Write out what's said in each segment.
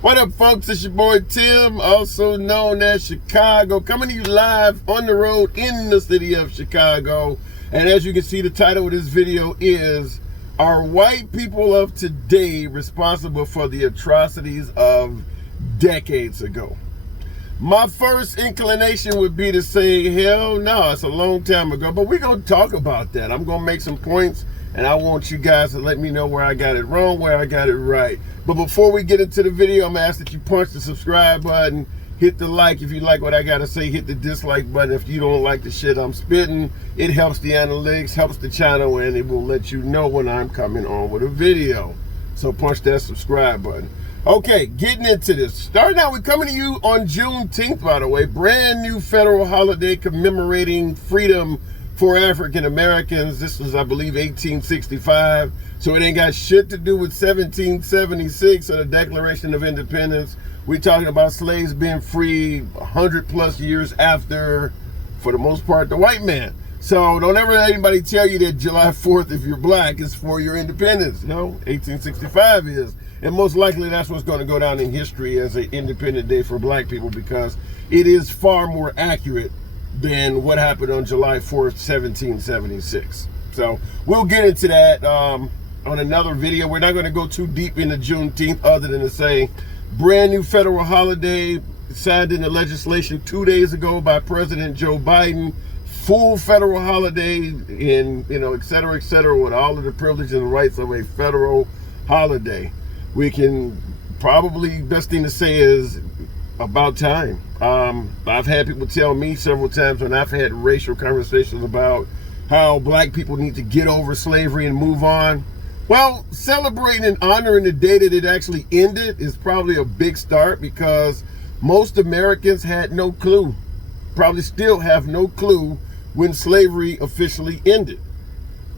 What up, folks? It's your boy Tim, also known as Chicago, coming to you live on the road in the city of Chicago. And as you can see, the title of this video is, Are White People of Today Responsible for the Atrocities of Decades Ago? My first inclination would be to say, hell no, it's a long time ago. But we're going to talk about that. I'm going to make some points, and I want you guys to let me know where I got it wrong, where I got it right. But before we get into the video, I'm going to ask that you punch the subscribe button, hit the like if you like what I got to say, hit the dislike button if you don't like the shit I'm spitting. It helps the analytics, helps the channel, and it will let you know when I'm coming on with a video. So punch that subscribe button. Okay, getting into this. Starting out, we're coming to you on Juneteenth, by the way. Brand new federal holiday commemorating freedom for African Americans. This was, I believe, 1865. So it ain't got shit to do with 1776 or the Declaration of Independence. We're talking about slaves being free 100 plus years after, for the most part, the white man. So don't ever let anybody tell you that July 4th, if you're black, is for your independence. No, 1865 is. And most likely that's what's going to go down in history as an independent day for black people, because it is far more accurate than what happened on July 4th, 1776. So we'll get into that on another video. We're not going to go too deep into Juneteenth other than to say brand new federal holiday signed into legislation 2 days ago by President Joe Biden. Full federal holiday in, et cetera, with all of the privileges and rights of a federal holiday. We can probably, best thing to say is about time. I've had people tell me several times when I've had racial conversations about how black people need to get over slavery and move on. Well, celebrating and honoring the day that it actually ended is probably a big start, because most Americans had no clue, probably still have no clue when slavery officially ended.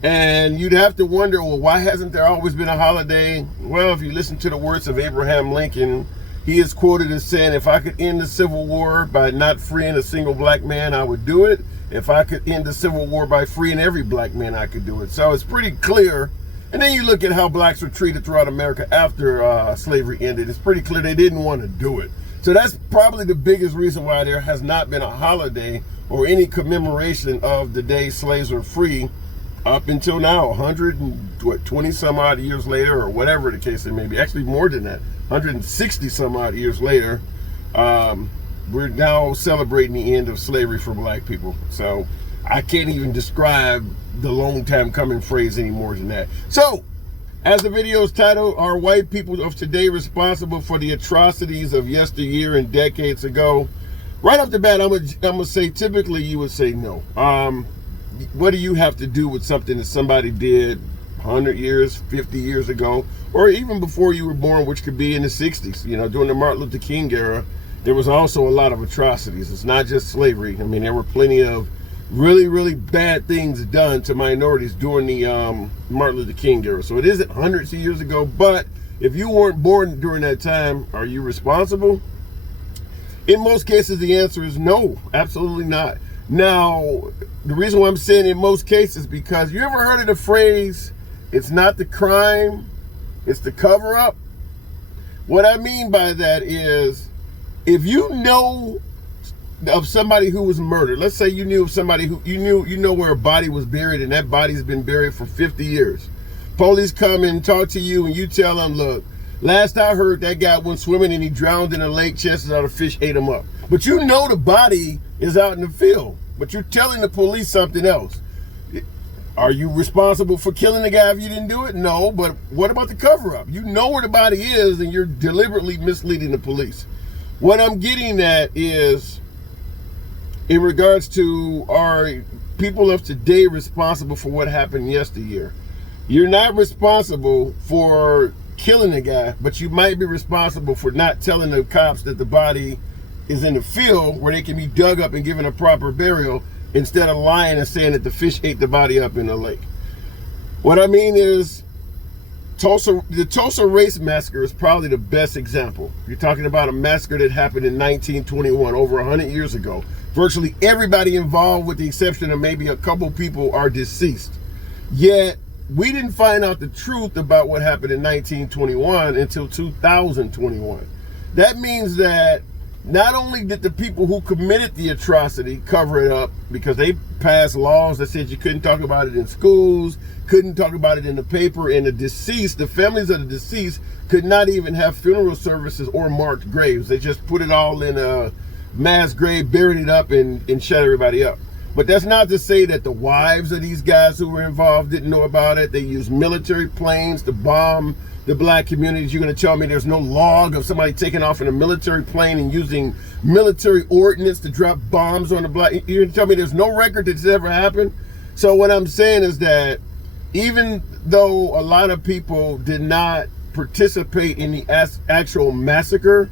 And you'd have to wonder, well, why hasn't there always been a holiday? Well, if you listen to the words of Abraham Lincoln, he is quoted as saying, if I could end the Civil War by not freeing a single black man, I would do it. If I could end the Civil War by freeing every black man, I could do it. So it's pretty clear. And then you look at how blacks were treated throughout America after slavery ended. It's pretty clear they didn't want to do it. So that's probably the biggest reason why there has not been a holiday or any commemoration of the day slaves were free up until now, 120 some odd years later, or whatever the case may be. Actually more than that, 160 some odd years later, we're now celebrating the end of slavery for black people. So I can't even describe the long time coming phrase any more than that. So, as the video's titled, Are White People of Today Responsible for the Atrocities of Yesteryear and Decades Ago? Right off the bat, I'm gonna say, typically you would say no. What do you have to do with something that somebody did 100 years, 50 years ago, or even before you were born, which could be in the 60s? During the Martin Luther King era, there was also a lot of atrocities. It's not just slavery. I mean, there were plenty of really, really bad things done to minorities during the Martin Luther King era. So it isn't hundreds of years ago, but if you weren't born during that time, are you responsible? In most cases, the answer is no, absolutely not. Now, the reason why I'm saying in most cases, because you ever heard of the phrase, it's not the crime, it's the cover up? What I mean by that is, if you know of somebody who was murdered, let's say you knew of somebody who, you know where a body was buried, and that body's been buried for 50 years. Police come and talk to you, and you tell them, look, last I heard, that guy went swimming and he drowned in a lake, chances are the fish ate him up. But you know the body is out in the field, but you're telling the police something else. Are you responsible for killing the guy if you didn't do it? No, but what about the cover-up? You know where the body is, and you're deliberately misleading the police. What I'm getting at is, in regards to, are people of today responsible for what happened yesteryear? You're not responsible for killing a guy, but you might be responsible for not telling the cops that the body is in the field where they can be dug up and given a proper burial, instead of lying and saying that the fish ate the body up in the lake. What I mean is, the Tulsa race massacre is probably the best example. You're talking about a massacre that happened in 1921, over 100 years ago. Virtually everybody involved, with the exception of maybe a couple people, are deceased. Yet, we didn't find out the truth about what happened in 1921 until 2021. that means that not only did the people who committed the atrocity cover it up because they passed laws that said you couldn't talk about it in schools, couldn't talk about it in the paper, and the families of the deceased could not even have funeral services or marked graves. They just put it all in a mass grave, buried it up, and shut everybody up. But that's not to say that the wives of these guys who were involved didn't know about it. They used military planes to bomb the black communities. You're going to tell me there's no log of somebody taking off in a military plane and using military ordnance to drop bombs on the black? You're going to tell me there's no record that this ever happened? So what I'm saying is that even though a lot of people did not participate in the actual massacre,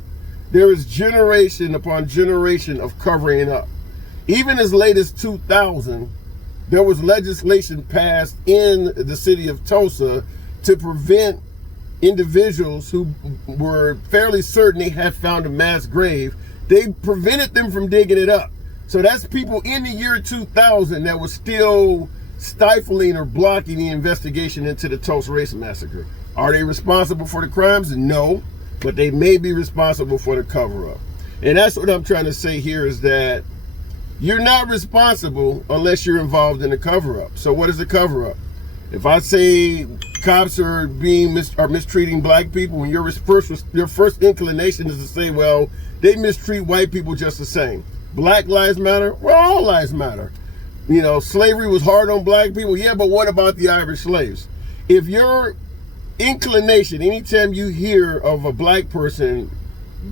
there is generation upon generation of covering it up. Even as late as 2000, there was legislation passed in the city of Tulsa to prevent individuals who were fairly certain they had found a mass grave. They prevented them from digging it up. So that's people in the year 2000 that was still stifling or blocking the investigation into the Tulsa race massacre. Are they responsible for the crimes? No, but they may be responsible for the cover-up. And that's what I'm trying to say here, is that you're not responsible unless you're involved in the cover-up. So what is the cover-up? If I say cops are mistreating black people, and your first inclination is to say, well, they mistreat white people just the same. Black lives matter? Well, all lives matter. You know, slavery was hard on black people. Yeah, but what about the Irish slaves? If your inclination, anytime you hear of a black person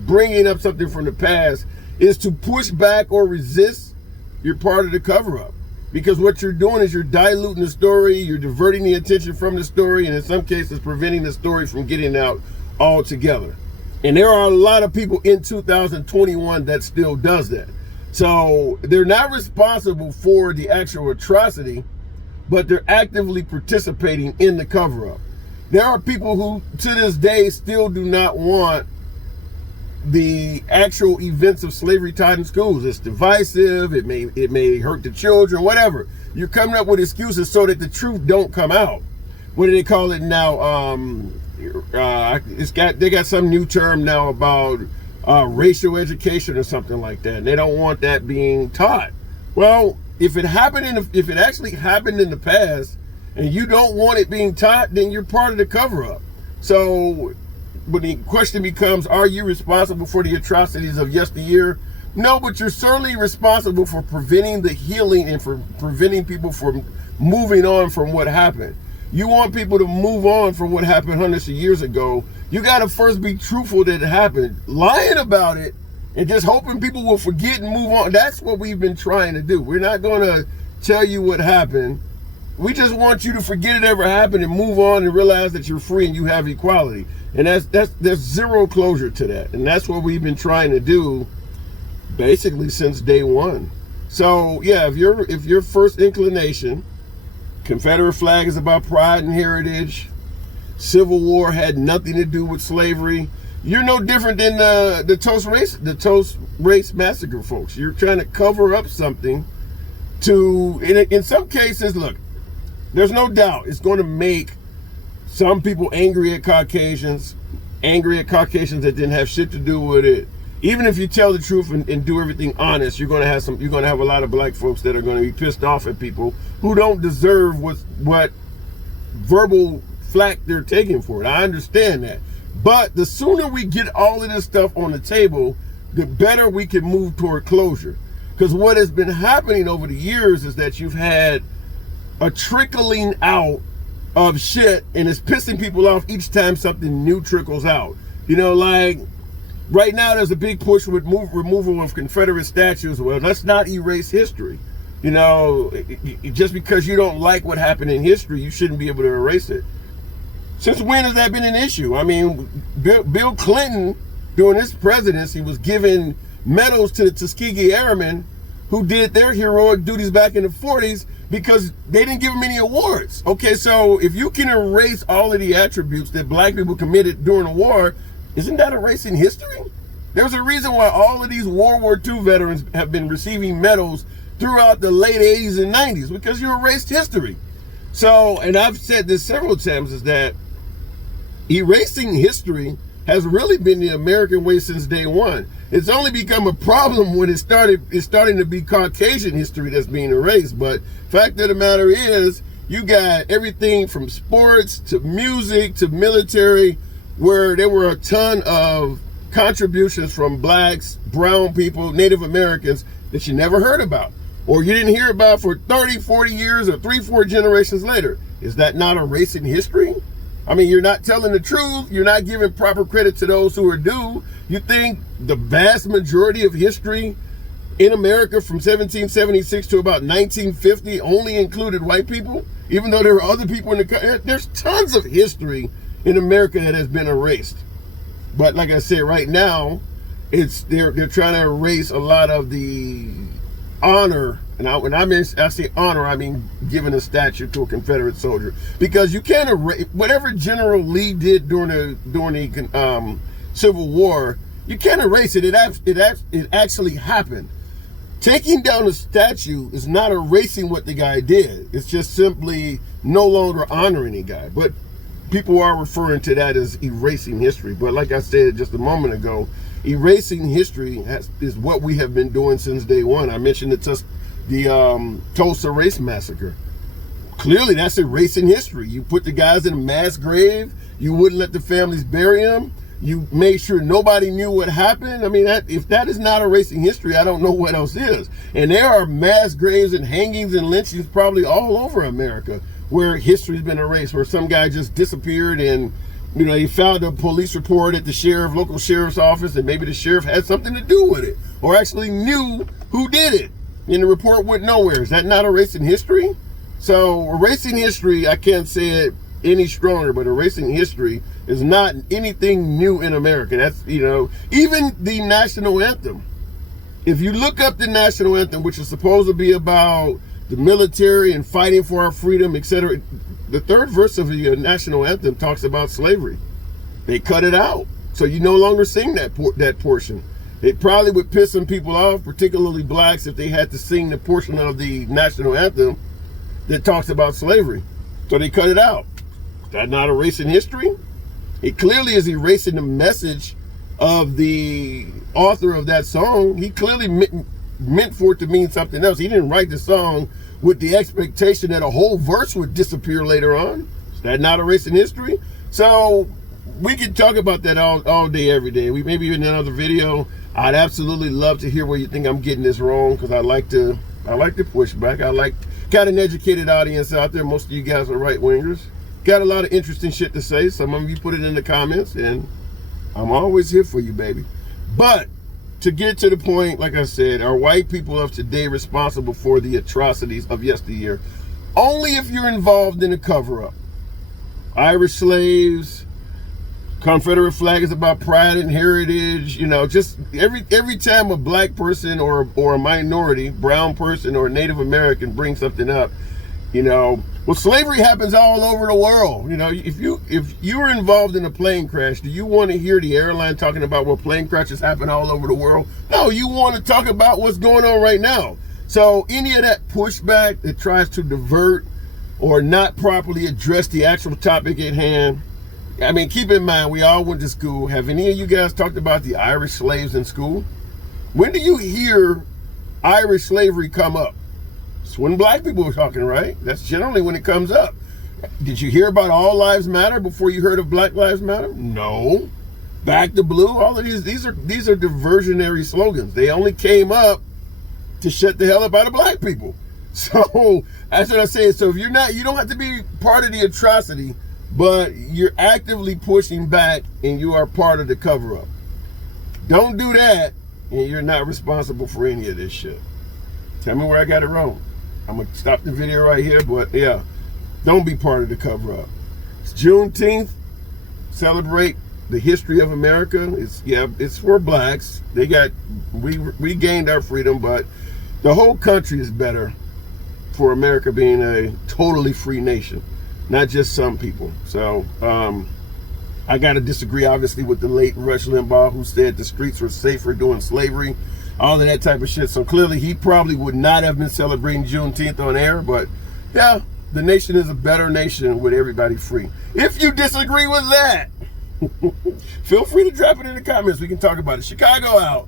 bringing up something from the past, is to push back or resist, you're part of the cover-up. Because what you're doing is you're diluting the story, you're diverting the attention from the story, and in some cases preventing the story from getting out altogether. And there are a lot of people in 2021 that still does that. So they're not responsible for the actual atrocity, but they're actively participating in the cover-up. There are people who to this day still do not want the actual events of slavery taught in schools. It's divisive, it may hurt the children, whatever. You're coming up with excuses so that the truth don't come out. What do they call it now? They got some new term now about racial education or something like that. And they don't want that being taught. Well, if it actually happened in the past and you don't want it being taught, then you're part of the cover-up. So but the question becomes, are you responsible for the atrocities of yesteryear? No, but you're certainly responsible for preventing the healing and for preventing people from moving on from what happened. You want people to move on from what happened hundreds of years ago. You got to first be truthful that it happened. Lying about it and just hoping people will forget and move on, that's what we've been trying to do. We're not going to tell you what happened. We just want you to forget it ever happened and move on and realize that you're free and you have equality. And there's zero closure to that. And that's what we've been trying to do basically since day one. So yeah, if your first inclination, Confederate flag is about pride and heritage, Civil War had nothing to do with slavery, you're no different than the Tulsa race massacre folks. You're trying to cover up something to, in some cases, look, there's no doubt it's going to make some people angry at Caucasians that didn't have shit to do with it. Even if you tell the truth and do everything honest, you're going to have a lot of black folks that are going to be pissed off at people who don't deserve what verbal flack they're taking for it. I understand that. But the sooner we get all of this stuff on the table, the better we can move toward closure. Because what has been happening over the years is that you've had a trickling out of shit, and it's pissing people off each time something new trickles out. You know, like right now there's a big push with removal of Confederate statues. Well, let's not erase history. You know, just because you don't like what happened in history, you shouldn't be able to erase it. Since when has that been an issue? I mean, Bill Clinton, during his presidency, was giving medals to the Tuskegee Airmen who did their heroic duties back in the 40s because they didn't give them any awards. Okay, so if you can erase all of the attributes that black people committed during the war, isn't that erasing history? There's a reason why all of these World War II veterans have been receiving medals throughout the late 80s and 90s, because you erased history. So, and I've said this several times, is that erasing history has really been the American way since day one. It's only become a problem when it's starting to be Caucasian history that's being erased. But fact of the matter is, you got everything from sports to music to military, where there were a ton of contributions from blacks, brown people, Native Americans that you never heard about, or you didn't hear about for 30, 40 years or 3-4 generations later. Is that not erasing history? I mean, you're not telling the truth. You're not giving proper credit to those who are due. You think the vast majority of history in America from 1776 to about 1950 only included white people? Even though there are other people in the country, there's tons of history in America that has been erased. But like I said, right now, they're trying to erase a lot of the honor. And when I say honor, I mean giving a statue to a Confederate soldier, because you can't erase whatever General Lee did during the Civil War. You can't erase it. It actually happened. Taking down a statue is not erasing what the guy did. It's just simply no longer honoring the guy. But people are referring to that as erasing history. But like I said just a moment ago, erasing history is what we have been doing since day one. I mentioned the Tulsa race massacre. Clearly, that's erasing history. You put the guys in a mass grave. You wouldn't let the families bury them. You made sure nobody knew what happened. I mean, if that is not erasing history, I don't know what else is. And there are mass graves and hangings and lynchings probably all over America where history's been erased, where some guy just disappeared and, you know, he found a police report at the local sheriff's office, and maybe the sheriff had something to do with it, or actually knew who did it, and the report went nowhere. Is that not erasing history? So erasing history, I can't say it any stronger, but erasing history is not anything new in America. That's, you know, even the national anthem. If you look up the national anthem, which is supposed to be about the military and fighting for our freedom, etc., the third verse of the national anthem talks about slavery. They cut it out, so you no longer sing that portion. It probably would piss some people off, particularly blacks, if they had to sing the portion of the national anthem that talks about slavery. So they cut it out. Is that not erasing history? It clearly is erasing the message of the author of that song. He clearly meant for it to mean something else. He didn't write the song with the expectation that a whole verse would disappear later on. Is that not erasing history? So we can talk about that all day, every day. We maybe in another video. I'd absolutely love to hear where you think I'm getting this wrong, because I like to push back. I got an educated audience out there. Most of you guys are right-wingers. Got a lot of interesting shit to say. Some of you put it in the comments, and I'm always here for you, baby. But to get to the point, like I said, are white people of today responsible for the atrocities of yesteryear? Only if you're involved in a cover-up. Irish slaves, Confederate flag is about pride and heritage. You know, just every time a black person or a minority, brown person or Native American brings something up, you know, well, slavery happens all over the world. You know, if you were involved in a plane crash, do you want to hear the airline talking about, well, plane crashes happen all over the world? No, you want to talk about what's going on right now. So any of that pushback that tries to divert or not properly address the actual topic at hand, I mean, keep in mind, we all went to school. Have any of you guys talked about the Irish slaves in school? When do you hear Irish slavery come up? It's when black people are talking, right? That's generally when it comes up. Did you hear about All Lives Matter before you heard of Black Lives Matter? No. Back to Blue, all of these are diversionary slogans. They only came up to shut the hell up out of black people. So that's what I say. So if you don't have to be part of the atrocity, but you're actively pushing back and you are part of the cover-up. Don't do that, and you're not responsible for any of this shit. Tell me where I got it wrong. I'm going to stop the video right here, but yeah, don't be part of the cover-up. It's Juneteenth. Celebrate the history of America. It's for blacks. We gained our freedom, but the whole country is better for America being a totally free nation, not just some people. So I got to disagree, obviously, with the late Rush Limbaugh, who said the streets were safer during slavery, all of that type of shit. So clearly he probably would not have been celebrating Juneteenth on air, but yeah, the nation is a better nation with everybody free. If you disagree with that, Feel free to drop it in the comments. We can talk about it. Chicago out.